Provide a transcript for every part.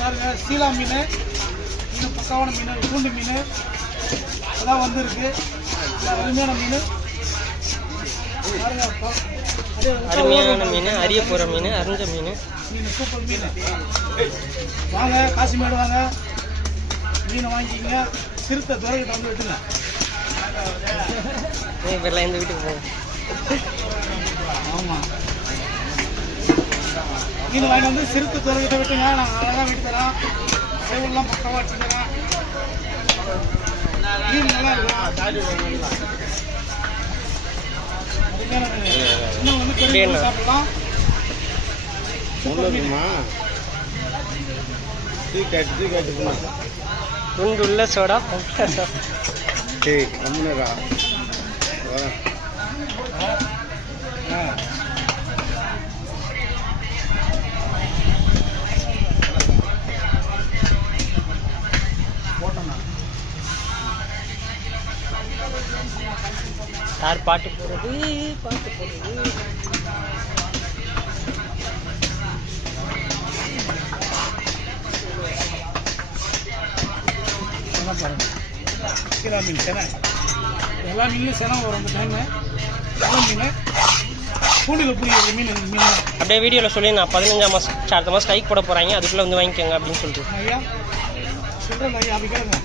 பாருங்க, சீலா மீன் இன்னும் பக்காவான மீன், கூண்டு மீன் அதான் வந்துருக்கு. அருமையான மீன் அருமையான மீன், அரிய போகிற மீன், அரிஞ்ச மீன், சூப்பர் மீன். வாங்க காசிமேடு வாங்க, மீனை வாங்கிக்கிங்க. சிறுத்தை துறைகிட்ட வந்து விட்டுங்க. இப்பெல்லாம் இந்த வீட்டுக்கு போங்க. ஆமாம், மீன் வாங்கிட்டு வந்து சிறுத்தை துறைகிட்ட விட்டுங்க. நாங்கள் அழகாக வீட்டு தரோம். சேவல்லாம் பக்கமாக வச்சுக்கிறோம். மீன் நல்லா இருக்கும். இன்னும் வந்து பெரிய சாப்பிடலாம். துண்டுள்ள சோடா யார் பாட்டு போடுறது? சீலா மீன் செனை, எல்லா மீன்லையும் செனை வரும். அந்த டைமு நல்ல மீன், கூண்டில் பிடிக்கிற மீன். இந்த மீன் அப்படியே வீடியோவில் சொல்லி நான் 15ஆம் மாதம் அடுத்த மாதம் ஸ்ட்ரைக் போட போகிறாங்க, அதுக்குள்ளே வந்து வாங்கிக்கோங்க அப்படின்னு சொல்லிட்டு. ஐயா சொல்கிறேன் ஐயா, அப்படி கேளுங்க.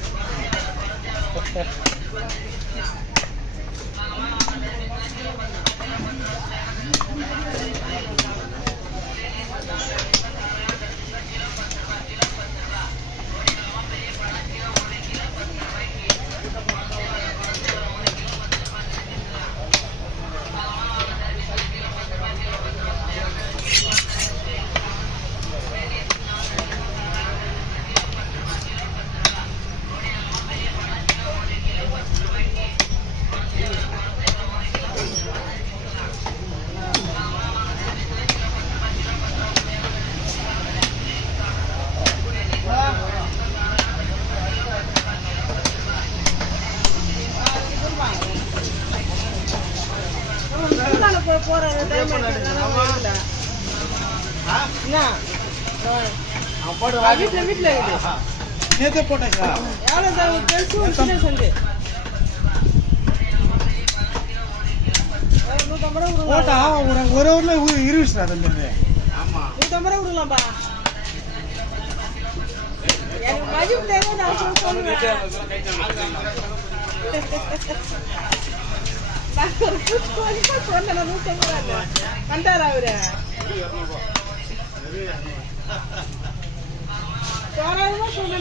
நேற்றே போட்டாச்சா? போட்டா ஒரு ஊர்ல இருந்துச்சு. அது மீன் 150 ரூபா கொடுக்கலாம்ப்பா. எனக்கு மதிப்பு தேவை, நான் சொல்லுவேன். சொன்ன 150 ரூபா கண்டாரா அவரு? தோராயமா சொன்ன